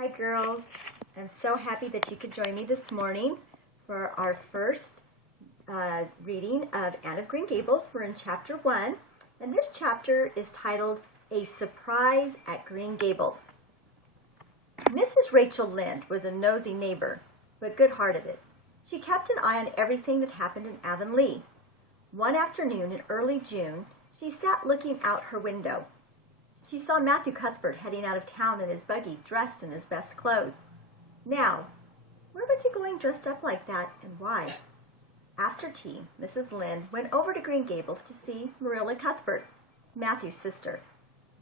Hi girls, I'm so happy that you could join me this morning for our first reading of Anne of Green Gables. We're in chapter 1, and this chapter is titled A Surprise at Green Gables. Mrs. Rachel Lynde was a nosy neighbor, but good-hearted. She kept an eye on everything that happened in Avonlea. One afternoon in early June, she sat looking out her window. She saw Matthew Cuthbert heading out of town in his buggy, dressed in his best clothes. Now, where was he going dressed up like that, and why? After tea, Mrs. Lynde went over to Green Gables to see Marilla Cuthbert, Matthew's sister.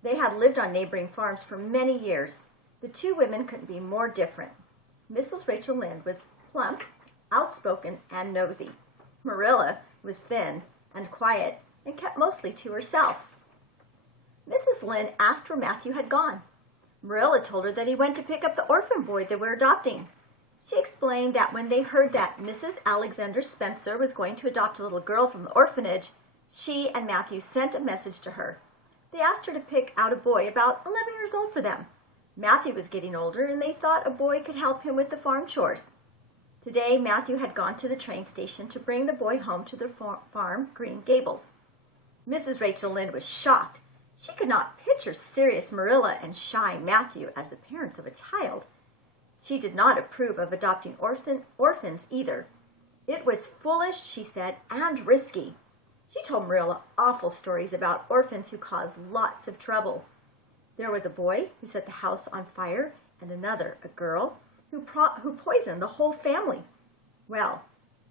They had lived on neighboring farms for many years. The two women couldn't be more different. Mrs. Rachel Lynde was plump, outspoken, and nosy. Marilla was thin and quiet and kept mostly to herself. Mrs. Lynde asked where Matthew had gone. Marilla told her that he went to pick up the orphan boy they were adopting. She explained that when they heard that Mrs. Alexander Spencer was going to adopt a little girl from the orphanage, she and Matthew sent a message to her. They asked her to pick out a boy about 11 years old for them. Matthew was getting older, and they thought a boy could help him with the farm chores. Today, Matthew had gone to the train station to bring the boy home to their farm, Green Gables. Mrs. Rachel Lynde was shocked. She could not picture serious Marilla and shy Matthew as the parents of a child. She did not approve of adopting orphans either. It was foolish, she said, and risky. She told Marilla awful stories about orphans who caused lots of trouble. There was a boy who set the house on fire, and another, a girl, who poisoned the whole family. Well,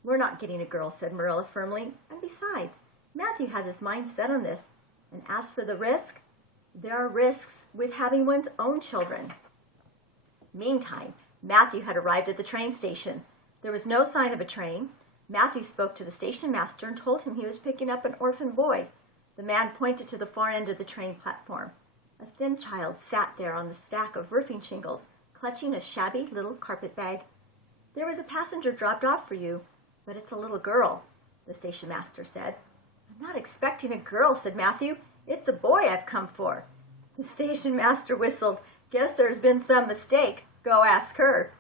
we're not getting a girl, said Marilla firmly, and besides, Matthew has his mind set on this. And as for the risk, there are risks with having one's own children. Meantime, Matthew had arrived at the train station. There was no sign of a train. Matthew spoke to the station master and told him he was picking up an orphan boy. The man pointed to the far end of the train platform. A thin child sat there on the stack of roofing shingles, clutching a shabby little carpet bag. There was a passenger dropped off for you, but it's a little girl, the station master said. I'm not expecting a girl, said Matthew. It's a boy I've come for. The station master whistled. Guess there's been some mistake. Go ask her.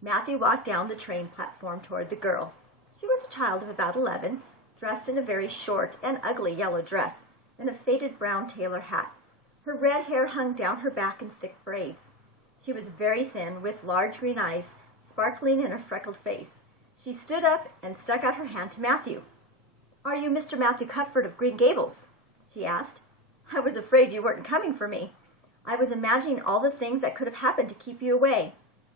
Matthew walked down the train platform toward the girl. She was a child of about 11, dressed in a very short and ugly yellow dress and a faded brown tailor hat. Her red hair hung down her back in thick braids. She was very thin, with large green eyes sparkling in her freckled face. She stood up and stuck out her hand to Matthew. Are you Mr. Matthew Cuthbert of Green Gables? She asked. I was afraid you weren't coming for me. I was imagining all the things that could have happened to keep you away.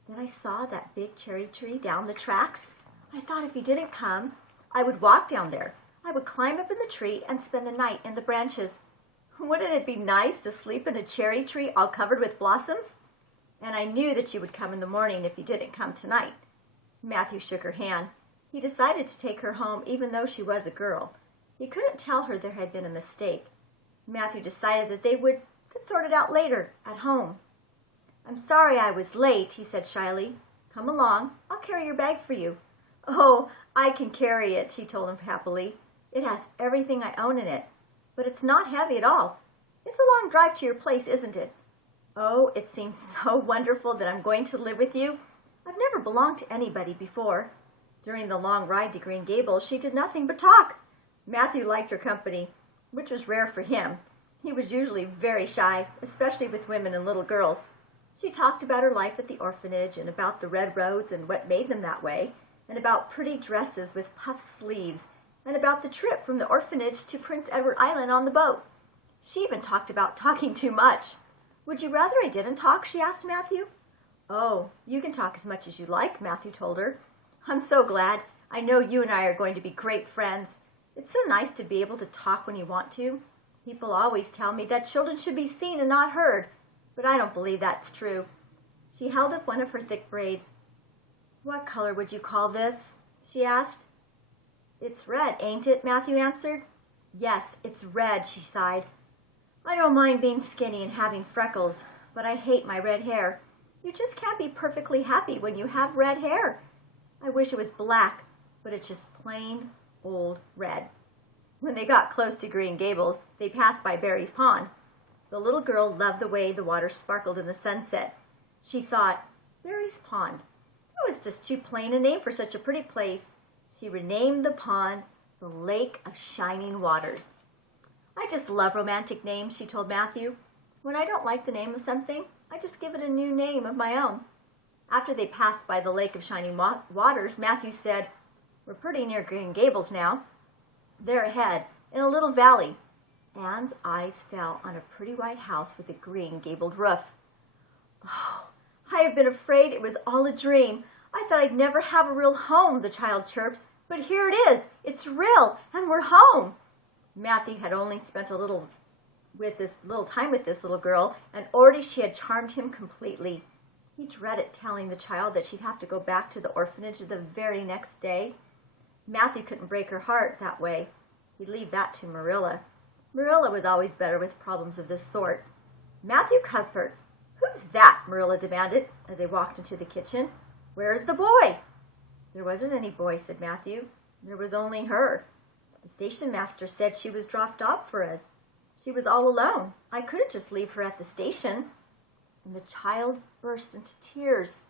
Then I saw that big cherry tree down the tracks. I thought if you didn't come, I would walk down there. I would climb up in the tree and spend the night in the branches. Wouldn't it be nice to sleep in a cherry tree all covered with blossoms? And I knew that you would come in the morning if you didn't come tonight. Matthew shook her hand. He decided to take her home even though she was a girl. He couldn't tell her there had been a mistake. Matthew decided that they could sort it out later, at home. I'm sorry I was late, he said shyly. Come along. I'll carry your bag for you. Oh, I can carry it, she told him happily. It has everything I own in it. But it's not heavy at all. It's a long drive to your place, isn't it? Oh, it seems so wonderful that I'm going to live with you. I've never belonged to anybody before. During the long ride to Green Gables, she did nothing but talk. Matthew liked her company, which was rare for him. He was usually very shy, especially with women and little girls. She talked about her life at the orphanage and about the red roads and what made them that way, and about pretty dresses with puffed sleeves, and about the trip from the orphanage to Prince Edward Island on the boat. She even talked about talking too much. Would you rather I didn't talk? She asked Matthew. Oh, you can talk as much as you like, Matthew told her. I'm so glad. I know you and I are going to be great friends. It's so nice to be able to talk when you want to. People always tell me that children should be seen and not heard, but I don't believe that's true. She held up one of her thick braids. What color would you call this? She asked. It's red, ain't it? Matthew answered. Yes, it's red, she sighed. I don't mind being skinny and having freckles, but I hate my red hair. You just can't be perfectly happy when you have red hair. I wish it was black, but it's just plain old red. When they got close to Green Gables, they passed by Barry's pond. The little girl loved the way the water sparkled in the sunset. She thought, Mary's Pond. It was just too plain a name for such a pretty place. She renamed the pond the Lake of Shining Waters. I just love romantic names, she told Matthew. When I don't like the name of something, I just give it a new name of my own. After they passed by the Lake of Shining Waters, Matthew said, We're pretty near Green Gables now. There ahead, in a little valley. Anne's eyes fell on a pretty white house with a green gabled roof. Oh, I have been afraid it was all a dream. I thought I'd never have a real home, the child chirped. But here it is. It's real, and we're home. Matthew had only spent a little time with this little girl, and already she had charmed him completely. He dreaded telling the child that she'd have to go back to the orphanage the very next day. Matthew couldn't break her heart that way. He'd leave that to Marilla. Marilla was always better with problems of this sort. Matthew Cuthbert. Who's that? Marilla demanded as they walked into the kitchen. Where's the boy? There wasn't any boy, said Matthew. There was only her. The station master said she was dropped off for us. She was all alone. I couldn't just leave her at the station. And the child burst into tears.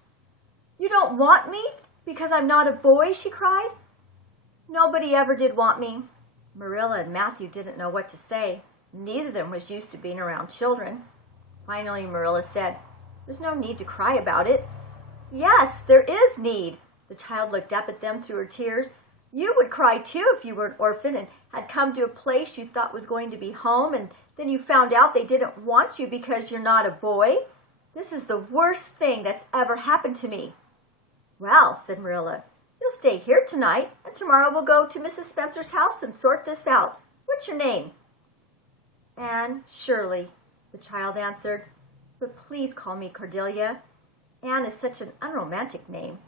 You don't want me because I'm not a boy, she cried. Nobody ever did want me. Marilla and Matthew didn't know what to say. Neither of them was used to being around children. Finally, Marilla said, There's no need to cry about it. Yes, there is need. The child looked up at them through her tears. You would cry too if you were an orphan and had come to a place you thought was going to be home, and then you found out they didn't want you because you're not a boy. This is the worst thing that's ever happened to me. Well, said Marilla, you'll stay here tonight, and tomorrow we'll go to Mrs. Spencer's house and sort this out. What's your name? Anne Shirley, the child answered. But please call me Cordelia. Anne is such an unromantic name.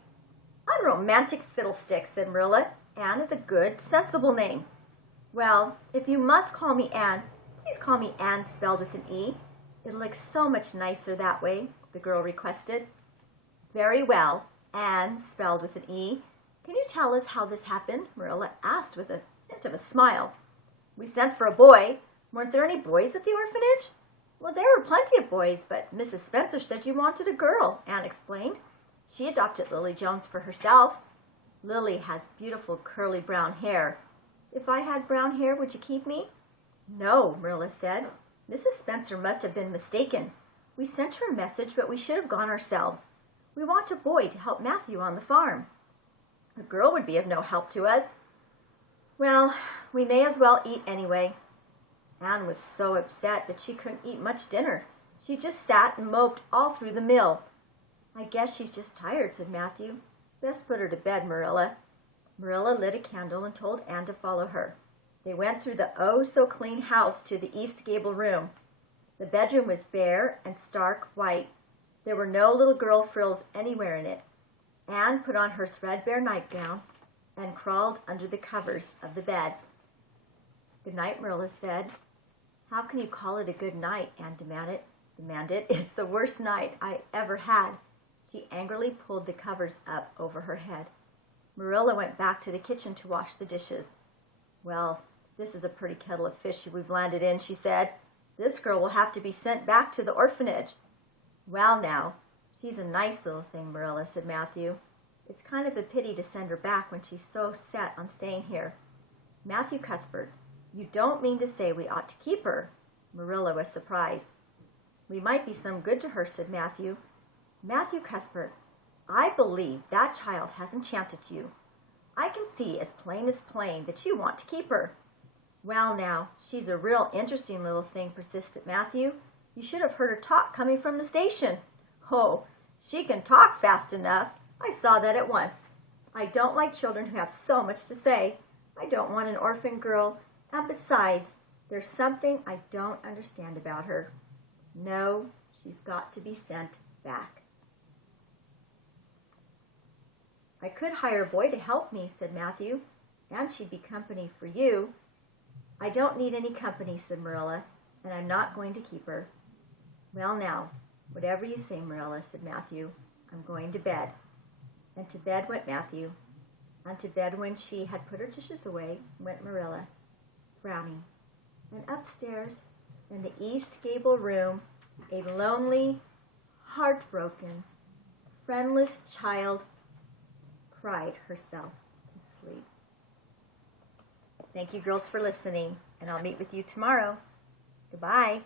Unromantic fiddlesticks, said Marilla. Anne is a good, sensible name. Well, if you must call me Anne, please call me Anne spelled with an E. It'll look so much nicer that way, the girl requested. Very well, Anne spelled with an E. Can you tell us how this happened? Marilla asked with a hint of a smile. We sent for a boy. Weren't there any boys at the orphanage? Well, there were plenty of boys, but Mrs. Spencer said you wanted a girl, Anne explained. She adopted Lily Jones for herself. Lily has beautiful curly brown hair. If I had brown hair, would you keep me? No, Marilla said. Mrs. Spencer must have been mistaken. We sent her a message, but we should have gone ourselves. We want a boy to help Matthew on the farm. A girl would be of no help to us. Well, we may as well eat anyway. Anne was so upset that she couldn't eat much dinner. She just sat and moped all through the meal. I guess she's just tired, said Matthew. Best put her to bed, Marilla. Marilla lit a candle and told Anne to follow her. They went through the oh-so-clean house to the east gable room. The bedroom was bare and stark white. There were no little girl frills anywhere in it. Anne put on her threadbare nightgown and crawled under the covers of the bed. Good night, Marilla said. How can you call it a good night? Anne demanded. It's the worst night I ever had. She angrily pulled the covers up over her head. Marilla went back to the kitchen to wash the dishes. Well, this is a pretty kettle of fish we've landed in, she said. This girl will have to be sent back to the orphanage. Well now, she's a nice little thing, Marilla, said Matthew. It's kind of a pity to send her back when she's so set on staying here. Matthew Cuthbert, you don't mean to say we ought to keep her? Marilla was surprised. We might be some good to her, said Matthew. Matthew Cuthbert, I believe that child has enchanted you. I can see as plain that you want to keep her. Well now, she's a real interesting little thing, persisted Matthew. You should have heard her talk coming from the station. Oh, she can talk fast enough. I saw that at once. I don't like children who have so much to say. I don't want an orphan girl, and besides, there's something I don't understand about her. No, she's got to be sent back. I could hire a boy to help me, said Matthew, and she'd be company for you. I don't need any company, said Marilla, and I'm not going to keep her. Well now, whatever you say, Marilla, said Matthew. I'm going to bed. And to bed went Matthew. And to bed when she had put her dishes away went Marilla, frowning. And upstairs, in the east gable room, a lonely, heartbroken, friendless child cried herself to sleep. Thank you, girls, for listening, and I'll meet with you tomorrow. Goodbye.